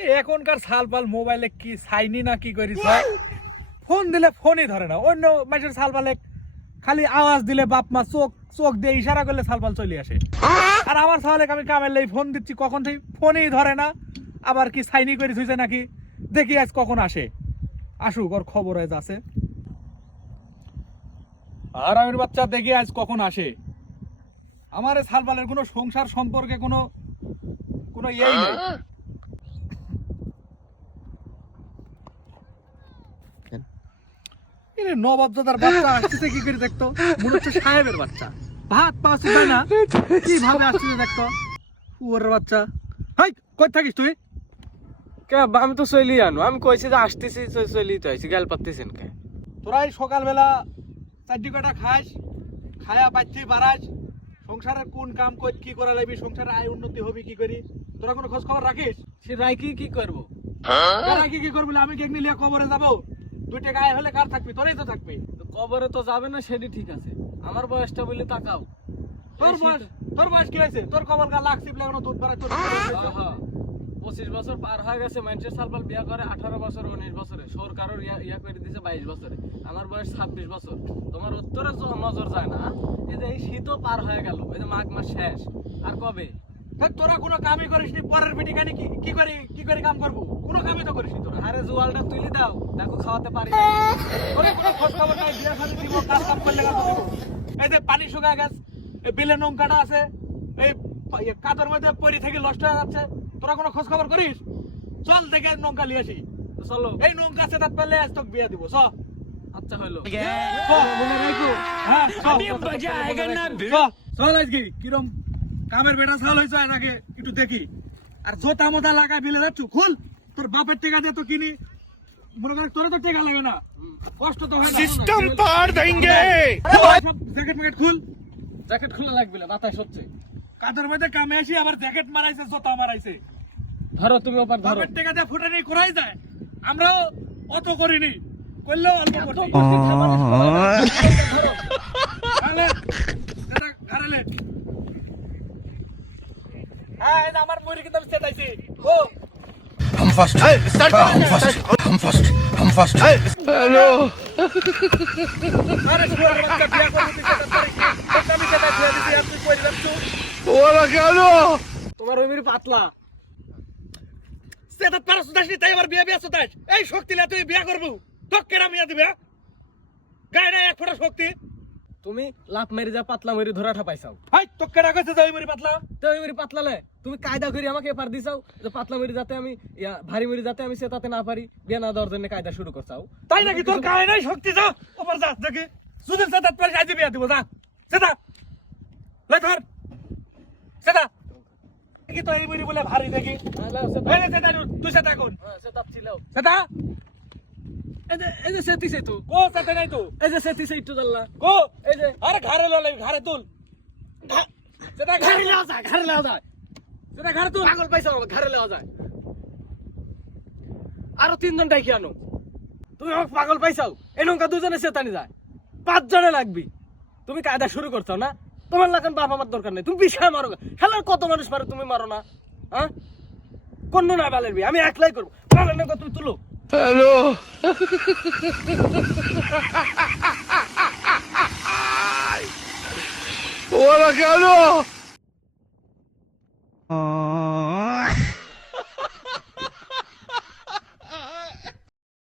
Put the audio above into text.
এই এখনকার সালপাল মোবাইলে কি সাইনি না কি করিস ফোন দিলে ফোনই ধরে না। অন্য মানুষের সালপালে খালি আওয়াজ দিলে বাপ মা চোখ চোখ দিয়ে ইশারা করলে সালপাল চলে আসে। আর আমার সালে আমি কামের লাই ফোন দিচ্ছি, কখন থেকে ফোনই ধরে না। আবার কি সাইনি করে থুইছে নাকি, দেখি আজ কখন আসে। আসুক, ওর খবর আজ আছে। আর আমির বাচ্চা দেখি আজ কখন আসে। আমার সালপালের কোনো সংসার সম্পর্কে কোনো ইয়েই নেই। নবাবজাদার বাচ্চা আসতেছে কি করে দেখতো, মনে হচ্ছে সাহেবের বাচ্চা। ভাত পাচ্ছি তাই না, কিভাবে আসতেছে দেখতো। ওর বাচ্চা, হাই কই থাকিস তুই? আমি তো চলি আনো, আমি কইছি যে আসতেছি, চলি তো আইছি, গাল পাচ্তেছেন কে? তোরা এই সকালবেলা চারটি কটা খাস, খায়া বাচ্চি বাড়াস, সংসারের কোন কাম কই কি করা লাগবি, সংসারের আয় উন্নতি হবে কি করি, তোরা কোনো খোঁজ খবর রাখিস? সে রাইকি কি করবো? রাখি কি করবি? আমি কেক নিয়ে কবরে যাবো, 2 টাকা আয় হলে কার থাকবি? তোরই তো থাকবি। কবরে তো যাবে না, সেটি ঠিক আছে। আমার বয়সটা বলে তাকাও। তোর বয়স কি হয়েছে? তোর কবর গা লাখ চিপলে এখনো দুধ বাড়ায়। 25 বছর পার হয়ে গেছে। মানুষের সালপাল বিয়া করে 18 বছর 19 বছরে, সরকারও ইয়া করে দিয়েছে 22 বছরে। আমার বয়স 26 বছর। তোমার উত্তরে নজর যায় না। এই যে এই শীতও পার হয়ে গেল, এই যে মাঘ মাস শেষ, আর কবে? তোরা কোনো কামই করিস নি, পরের বেটি খানি কি করে কাম করবো? কোনো কামই তো করিস নি তোরা। আরে জোয়ালটা তুলি দাও, দেখো খাওয়াতে পারি। তোরা কোনো খোঁজ খবর নাই, বিয়া শাদী দিব, কাজ কাম করলে কাজ দিব। এই যে পানি শুকায় গেছে, এই বিলে নৌকাটা আছে, এই কাদর মধ্যে পরি থেকে নষ্ট হয়ে যাচ্ছে, তোরা কোনো খোঁজ খবর করিস? চল দেখে নৌকা লিয়ে আসি। চলো, এই নৌকা আছে তার পেলে আজ তোকে বিয়া দিব। চ আচ্ছা হইলো। চল আজকে কিরম কামের বেটা চাল হয়েছে আগে একটু দেখি। আর জোতা মোতা লাগা বিলে যাচ্ছ, খুল। তোর বাপের টেকা দিয়ে তো কিনি, মনে কর তোরা তো টেকা লাগে না, কষ্ট তো হয় না। সিস্টেম পার দেंगे। জ্যাকেট ম্যাকেট খুল। জ্যাকেট খোলা লাগবে না, বাতাস হচ্ছে। কাদের মধ্যে কামে আসি আবার জ্যাকেট মারাইছে, জোতা মারাইছে। ধরো তুমি ওপার ধরো। বাপের টেকা দিয়ে ফুটানি করাই যায়, আমরাও অত করিনি, করলেও অল্প করি। হ্যাঁ, আমার মুড়ি কিন্তু আমি সেটাইছি। ও हम फर्स्ट हम फर्स्ट हेलो আরে শুয়ার বাচ্চা বিয়া করতে সেটা পারি কি? আমি সেটা ছেড়ে দিছি, আর তুই কই দিলাম তুই? ওরা কেন তোমার ওই মেরে পাতলা। সেটা পারছ দাস নি, তাই আবার বিয়া বিয়া সতাস। এই শক্তি লে তুই বিয়া করবো, তোক কেরা মিয়া দিবে? গায় না এক ফোঁটা শক্তি। তুমি লাভ মেরে যা পাতলা মেরে ধরাটা পাইছাও। হাই তোক কেরা কইছে যাই মরি পাতলা? তো ওই মেরে পাতলালে তুমি কায়দা করে আমাকে এপার দিছাও যে পাতলা মেরে যাতে আমি ভারী মেরে যাতে আমি সেটাতে না পারি, বিয়া না দেওয়ার জন্য কায়দা শুরু করছাও। তাই নাকি? তোর গায় নাই শক্তি, যা ওপর যা দেখি। সুদিন সেটা পারে আজ বিয়া দিব, যা সেটা লে ধর সেটা। কি তো এই মরি বলে ভারী দেখি। এই নে সেটা তুই সেটা কোন? সেটা ছিলাও সেটা এই যে সেটি সেতু কো সেটা নাই তো। এই যে সেটি সেটু দল্লা কো এই যে আরে ঘাড়ে ললে ঘাড়ে তুল। সেটা ঘাড়ে লেওয়া যায়, ঘাড়ে লেওয়া যায়। সেটা ঘাড়ে তুল। পাগল পাইছো আমাকে, ঘাড়ে লেওয়া যায়। আরো 3 জন ডাকি আনো। তুমি আমাকে পাগল পাইছাও, এই নৌকা 2 জনে সেতানি যায়, 5 জনে লাগবি। তুমি কায়দা শুরু করছো না? তোমার লাগান বাপ আমার দরকার নেই, তুমি বিশাল মারো। খেলার কত মানুষ মারো, তুমি মারো না? হ্যাঁ, কোন না বালের বি, আমি একলাই করবো। বালের নৌকা তুমি তুলো। हेलो ওরা কেন